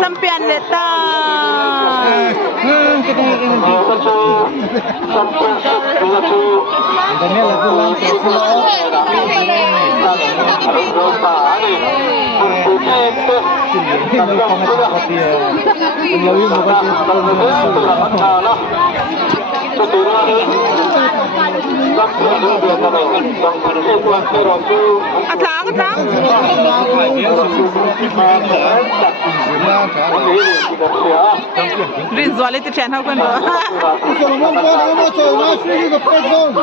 Champion leta. Atlang. Rin Zwali ti chen hau kan do. Solomon ko na mo so na free the first zone.